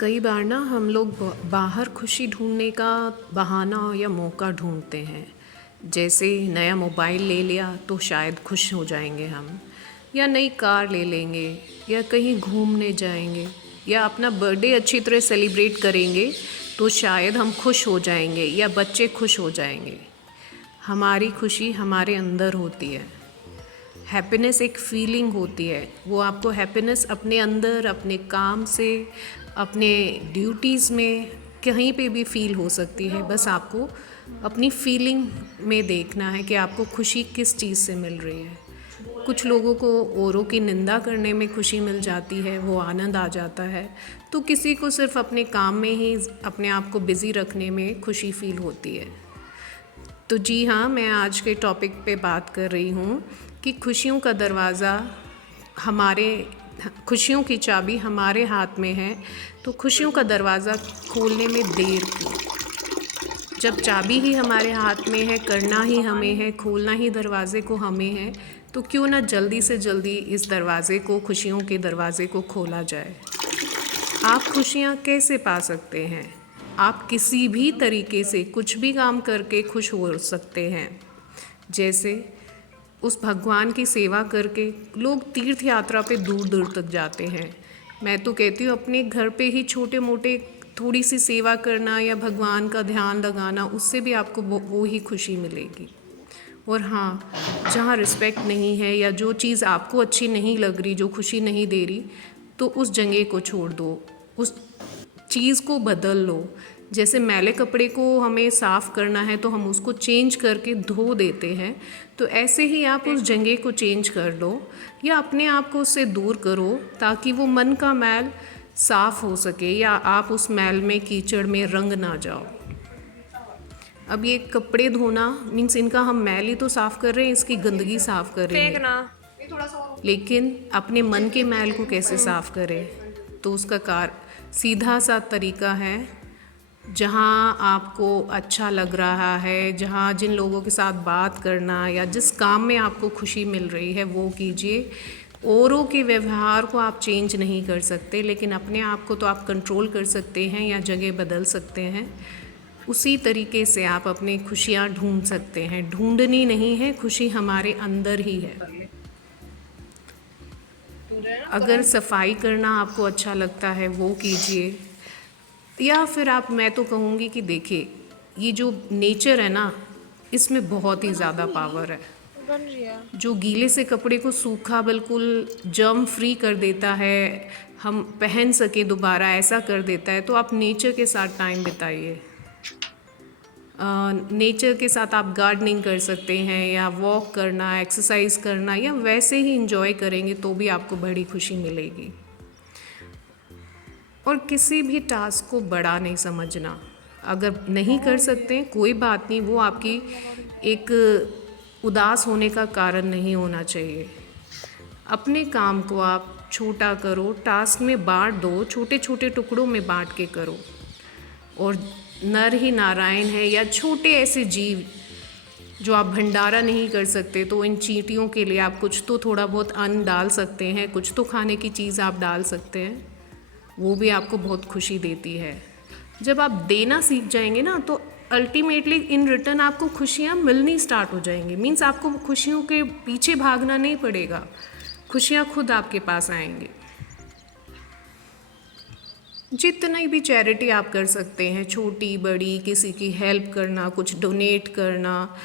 कई बार ना हम लोग बाहर खुशी ढूँढने का बहाना या मौका ढूँढते हैं। जैसे नया मोबाइल ले लिया तो शायद खुश हो जाएंगे हम, या नई कार ले लेंगे, या कहीं घूमने जाएंगे, या अपना बर्थडे अच्छी तरह सेलिब्रेट करेंगे तो शायद हम खुश हो जाएंगे या बच्चे खुश हो जाएंगे। हमारी खुशी हमारे अंदर होती है। हैप्पीनेस एक फीलिंग होती है। वो आपको हैप्पीनेस अपने अंदर, अपने काम से, अपने ड्यूटीज़ में, कहीं पे भी फील हो सकती है। बस आपको अपनी फीलिंग में देखना है कि आपको खुशी किस चीज़ से मिल रही है। कुछ लोगों को औरों की निंदा करने में खुशी मिल जाती है, वो आनंद आ जाता है। तो किसी को सिर्फ अपने काम में ही अपने आप को बिज़ी रखने में खुशी फील होती है। तो जी हाँ, मैं आज के टॉपिक पे बात कर रही हूँ कि खुशियों का दरवाज़ा खुशियों की चाबी हमारे हाथ में है, तो खुशियों का दरवाज़ा खोलने में देर क्यों। जब चाबी ही हमारे हाथ में है, करना ही हमें है, खोलना ही दरवाज़े को हमें है, तो क्यों ना जल्दी से जल्दी इस दरवाज़े को, खुशियों के दरवाज़े को खोला जाए। आप खुशियाँ कैसे पा सकते हैं? आप किसी भी तरीके से कुछ भी काम करके खुश हो सकते हैं। जैसे उस भगवान की सेवा करके लोग तीर्थ यात्रा पे दूर दूर तक जाते हैं। मैं तो कहती हूँ अपने घर पे ही छोटे मोटे थोड़ी सी सेवा करना या भगवान का ध्यान लगाना, उससे भी आपको वो ही खुशी मिलेगी। और हाँ, जहाँ रिस्पेक्ट नहीं है या जो चीज़ आपको अच्छी नहीं लग रही, जो खुशी नहीं दे रही, तो उस जगह को छोड़ दो, उस चीज़ को बदल लो। जैसे मैले कपड़े को हमें साफ़ करना है तो हम उसको चेंज करके धो देते हैं, तो ऐसे ही आप उस जगह को चेंज कर लो या अपने आप को उससे दूर करो, ताकि वो मन का मैल साफ़ हो सके या आप उस मैल में, कीचड़ में रंग ना जाओ। अब ये कपड़े धोना मीन्स इनका हम मैल ही तो साफ़ कर रहे हैं, इसकी गंदगी साफ़ कर रहे हैं, लेकिन अपने मन के मैल को कैसे साफ़ करें? तो उसका सीधा सा तरीका है, जहाँ आपको अच्छा लग रहा है, जहाँ जिन लोगों के साथ बात करना या जिस काम में आपको खुशी मिल रही है वो कीजिए। औरों के व्यवहार को आप चेंज नहीं कर सकते, लेकिन अपने आप को तो आप कंट्रोल कर सकते हैं या जगह बदल सकते हैं। उसी तरीके से आप अपनी खुशियाँ ढूंढ सकते हैं। ढूंढनी नहीं है, खुशी हमारे अंदर ही है। अगर सफाई करना आपको अच्छा लगता है वो कीजिए, या फिर मैं तो कहूँगी कि देखिए, ये जो नेचर है ना, इसमें बहुत ही ज़्यादा पावर है। जो गीले से कपड़े को सूखा बिल्कुल जर्म फ्री कर देता है, हम पहन सके दोबारा, ऐसा कर देता है। तो आप नेचर के साथ टाइम बिताइए। नेचर के साथ आप गार्डनिंग कर सकते हैं, या वॉक करना, एक्सरसाइज करना, या वैसे ही इंजॉय करेंगे तो भी आपको बड़ी खुशी मिलेगी। और किसी भी टास्क को बड़ा नहीं समझना। अगर नहीं कर सकते कोई बात नहीं, वो आपकी एक उदास होने का कारण नहीं होना चाहिए। अपने काम को आप छोटा करो, टास्क में बांट दो, छोटे छोटे टुकड़ों में बांट के करो। और नर ही नारायण है या छोटे ऐसे जीव जो आप भंडारा नहीं कर सकते, तो इन चींटियों के लिए आप कुछ तो थोड़ा बहुत अन्न डाल सकते हैं, कुछ तो खाने की चीज़ आप डाल सकते हैं। वो भी आपको बहुत खुशी देती है। जब आप देना सीख जाएंगे ना, तो अल्टीमेटली इन रिटर्न आपको खुशियाँ मिलनी स्टार्ट हो जाएंगी। मीन्स आपको खुशियों के पीछे भागना नहीं पड़ेगा, खुशियाँ खुद आपके पास आएंगी। जितनी भी चैरिटी आप कर सकते हैं, छोटी बड़ी, किसी की हेल्प करना, कुछ डोनेट करना,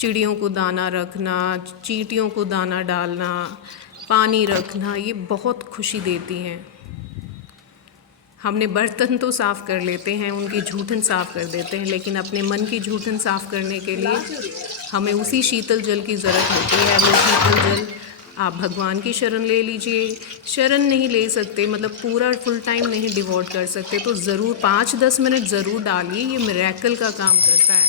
चिड़ियों को दाना रखना, चींटियों को दाना डालना, पानी रखना, ये बहुत खुशी देती हैं। हमने बर्तन तो साफ़ कर लेते हैं, उनकी जूठन साफ़ कर देते हैं, लेकिन अपने मन की जूठन साफ़ करने के लिए हमें उसी शीतल जल की ज़रूरत होती है। वो शीतल जल आप भगवान की शरण ले लीजिए। शरण नहीं ले सकते, मतलब पूरा फुल टाइम नहीं डिवोट कर सकते, तो ज़रूर 5-10 मिनट ज़रूर डालिए, ये मिरेकल का काम करता है।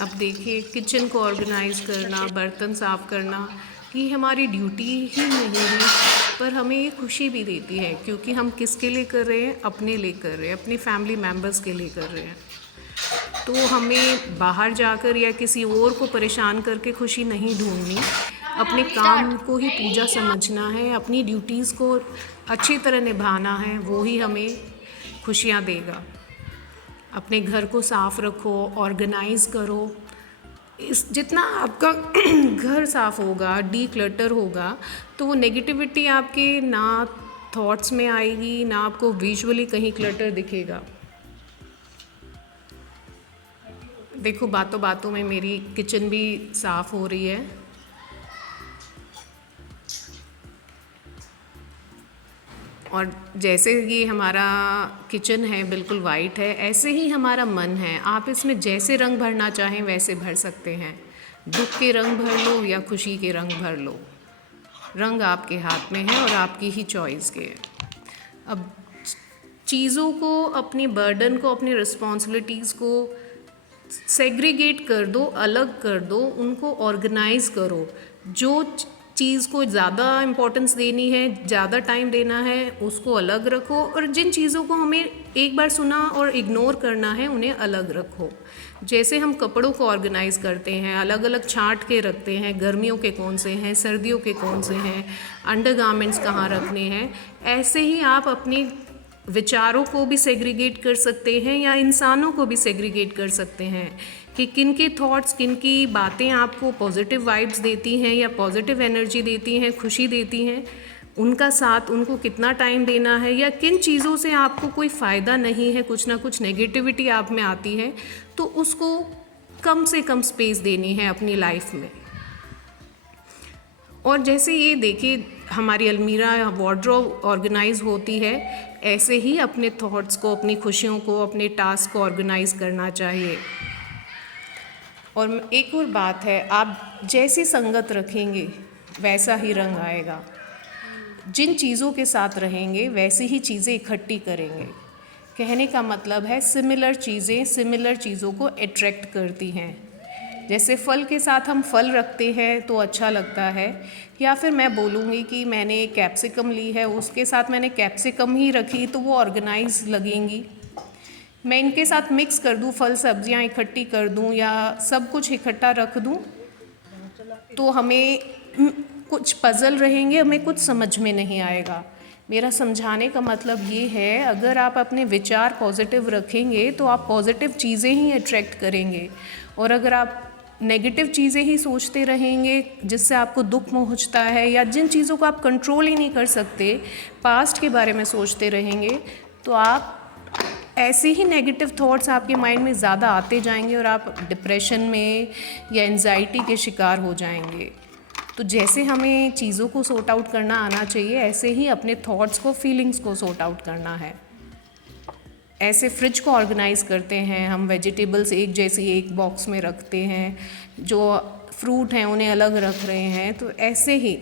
अब देखिए, किचन को ऑर्गेनाइज़ करना, बर्तन साफ़ करना, ये हमारी ड्यूटी ही नहीं है, पर हमें ये खुशी भी देती है, क्योंकि हम किसके लिए कर रहे हैं? अपने लिए कर रहे हैं, अपने फैमिली मेम्बर्स के लिए कर रहे हैं। तो हमें बाहर जाकर या किसी और को परेशान करके खुशी नहीं ढूंढनी, अपने काम को ही पूजा समझना है, अपनी ड्यूटीज़ को अच्छी तरह निभाना है, वो ही हमें खुशियाँ देगा। अपने घर को साफ़ रखो, ऑर्गेनाइज़ करो। इस जितना आपका घर साफ़ होगा, डीक्लटर होगा, तो वो नेगेटिविटी आपके ना थॉट्स में आएगी, ना आपको विजुअली कहीं क्लटर दिखेगा। देखो बातों बातों में मेरी किचन भी साफ़ हो रही है। और जैसे ये हमारा किचन है बिल्कुल वाइट है, ऐसे ही हमारा मन है। आप इसमें जैसे रंग भरना चाहें वैसे भर सकते हैं। दुख के रंग भर लो या खुशी के रंग भर लो, रंग आपके हाथ में है और आपकी ही चॉइस के है। अब चीज़ों को, अपनी बर्डन को, अपनी रिस्पॉन्सिबिलिटीज़ को सेग्रीगेट कर दो, अलग कर दो, उनको ऑर्गेनाइज़ करो। जो चीज़ को ज़्यादा इम्पोर्टेंस देनी है, ज़्यादा टाइम देना है, उसको अलग रखो, और जिन चीज़ों को हमें एक बार सुना और इग्नोर करना है उन्हें अलग रखो। जैसे हम कपड़ों को ऑर्गेनाइज़ करते हैं, अलग अलग छांट के रखते हैं, गर्मियों के कौन से हैं, सर्दियों के कौन से हैं, अंडरगारमेंट्स कहाँ रखने हैं, ऐसे ही आप अपने विचारों को भी सेग्रीगेट कर सकते हैं या इंसानों को भी सेग्रीगेट कर सकते हैं कि किन के थॉट्स, किन की बातें आपको पॉजिटिव वाइब्स देती हैं या पॉजिटिव एनर्जी देती हैं, खुशी देती हैं, उनका साथ, उनको कितना टाइम देना है, या किन चीज़ों से आपको कोई फ़ायदा नहीं है, कुछ ना कुछ नेगेटिविटी आप में आती है, तो उसको कम से कम स्पेस देनी है अपनी लाइफ में। और जैसे ये देखिए हमारी अलमीरा या वार्डरोब ऑर्गेनाइज होती है, ऐसे ही अपने थॉट्स को, अपनी खुशियों को, अपने टास्क को ऑर्गेनाइज करना चाहिए। और एक और बात है, आप जैसी संगत रखेंगे वैसा ही रंग आएगा। जिन चीज़ों के साथ रहेंगे वैसी ही चीज़ें इकट्ठी करेंगे। कहने का मतलब है सिमिलर चीज़ें सिमिलर चीज़ों को अट्रैक्ट करती हैं। जैसे फल के साथ हम फल रखते हैं तो अच्छा लगता है, या फिर मैं बोलूँगी कि मैंने कैप्सिकम ली है, उसके साथ मैंने कैप्सिकम ही रखी तो वो ऑर्गेनाइज लगेंगी। मैं इनके साथ मिक्स कर दूँ, फल सब्जियां इकट्ठी कर दूँ या सब कुछ इकट्ठा रख दूँ, तो हमें कुछ पज़ल रहेंगे, हमें कुछ समझ में नहीं आएगा। मेरा समझाने का मतलब ये है, अगर आप अपने विचार पॉजिटिव रखेंगे तो आप पॉजिटिव चीज़ें ही अट्रैक्ट करेंगे, और अगर आप नेगेटिव चीज़ें ही सोचते रहेंगे जिससे आपको दुख पहुंचता है, या जिन चीज़ों को आप कंट्रोल ही नहीं कर सकते, पास्ट के बारे में सोचते रहेंगे, तो आप ऐसे ही नेगेटिव थॉट्स आपके माइंड में ज़्यादा आते जाएंगे और आप डिप्रेशन में या एंजाइटी के शिकार हो जाएंगे। तो जैसे हमें चीज़ों को सॉर्ट आउट करना आना चाहिए, ऐसे ही अपने थॉट्स को, फीलिंग्स को सॉर्ट आउट करना है। ऐसे फ्रिज को ऑर्गेनाइज़ करते हैं हम, वेजिटेबल्स एक जैसी एक बॉक्स में रखते हैं, जो फ्रूट हैं उन्हें अलग रख रहे हैं, तो ऐसे ही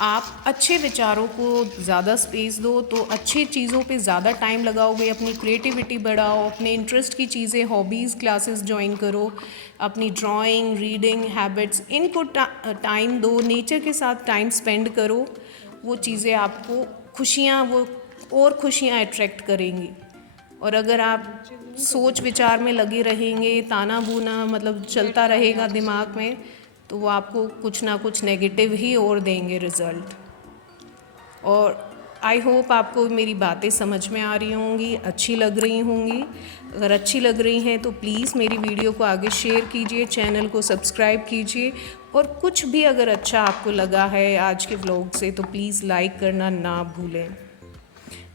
आप अच्छे विचारों को ज़्यादा स्पेस दो तो अच्छे चीज़ों पे ज़्यादा टाइम लगाओगे, अपनी क्रिएटिविटी बढ़ाओ, अपने इंटरेस्ट की चीज़ें, हॉबीज़, क्लासेस ज्वाइन करो, अपनी ड्राइंग, रीडिंग हैबिट्स, इनको टाइम दो, नेचर के साथ टाइम स्पेंड करो। वो चीज़ें आपको खुशियाँ, वो और खुशियाँ अट्रैक्ट करेंगी। और अगर आप सोच विचार में लगे रहेंगे, ताना बुना मतलब चलता रहेगा दिमाग में, तो वो आपको कुछ ना कुछ नेगेटिव ही और देंगे रिज़ल्ट। और आई होप आपको मेरी बातें समझ में आ रही होंगी, अच्छी लग रही होंगी। अगर अच्छी लग रही हैं तो प्लीज़ मेरी वीडियो को आगे शेयर कीजिए, चैनल को सब्सक्राइब कीजिए, और कुछ भी अगर अच्छा आपको लगा है आज के व्लॉग से तो प्लीज़ लाइक करना ना भूलें।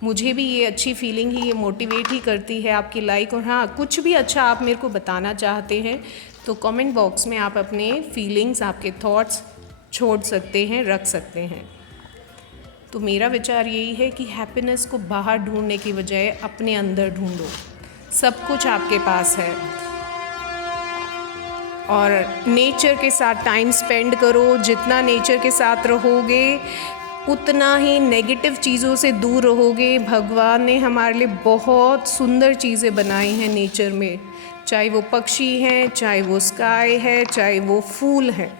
मुझे भी ये अच्छी फीलिंग ही, ये मोटिवेट ही करती है आपकी लाइक। और हाँ, कुछ भी अच्छा आप मेरे को बताना चाहते हैं तो कमेंट बॉक्स में आप अपने फीलिंग्स, आपके थॉट्स छोड़ सकते हैं, रख सकते हैं। तो मेरा विचार यही है कि हैप्पीनेस को बाहर ढूंढने की बजाय अपने अंदर ढूंढो, सब कुछ आपके पास है। और नेचर के साथ टाइम स्पेंड करो, जितना नेचर के साथ रहोगे उतना ही नेगेटिव चीज़ों से दूर रहोगे। भगवान ने हमारे लिए बहुत सुंदर चीज़ें बनाई हैं नेचर में, चाहे वो पक्षी हैं, चाहे वो स्काई है, चाहे वो फूल है,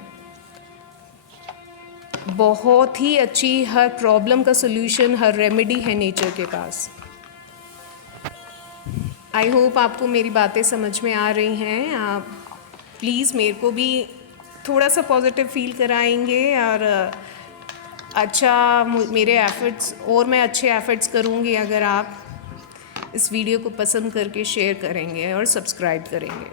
बहुत ही अच्छी, हर प्रॉब्लम का सल्यूशन, हर रेमेडी है नेचर के पास। आई होप आपको मेरी बातें समझ में आ रही हैं। आप प्लीज़ मेरे को भी थोड़ा सा पॉजिटिव फील कराएंगे और अच्छा मेरे एफ़र्ट्स और मैं अच्छे एफ़र्ट्स करूँगी अगर आप इस वीडियो को पसंद करके शेयर करेंगे और सब्सक्राइब करेंगे।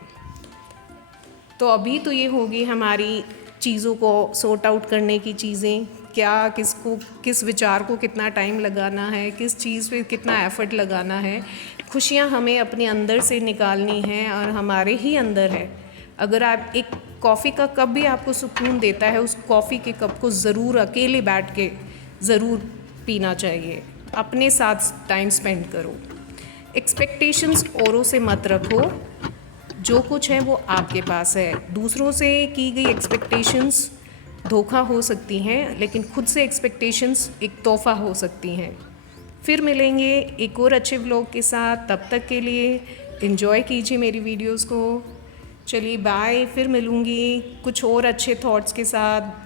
तो अभी तो ये होगी हमारी चीज़ों को सॉर्ट आउट करने की चीज़ें, क्या किसको किस विचार को कितना टाइम लगाना है, किस चीज़ पे कितना एफ़र्ट लगाना है। खुशियाँ हमें अपने अंदर से निकालनी है और हमारे ही अंदर है। अगर आप एक कॉफ़ी का कप भी आपको सुकून देता है, उस कॉफ़ी के कप को ज़रूर अकेले बैठ के ज़रूर पीना चाहिए। अपने साथ टाइम स्पेंड करो। एक्सपेक्टेशंस औरों से मत रखो, जो कुछ है वो आपके पास है। दूसरों से की गई एक्सपेक्टेशंस धोखा हो सकती हैं, लेकिन खुद से एक्सपेक्टेशंस एक तोहफ़ा हो सकती हैं। फिर मिलेंगे एक और अच्छे व्लॉग के साथ, तब तक के लिए एंजॉय कीजिए मेरी वीडियोस को। चलिए बाय, फिर मिलूँगी कुछ और अच्छे थॉट्स के साथ।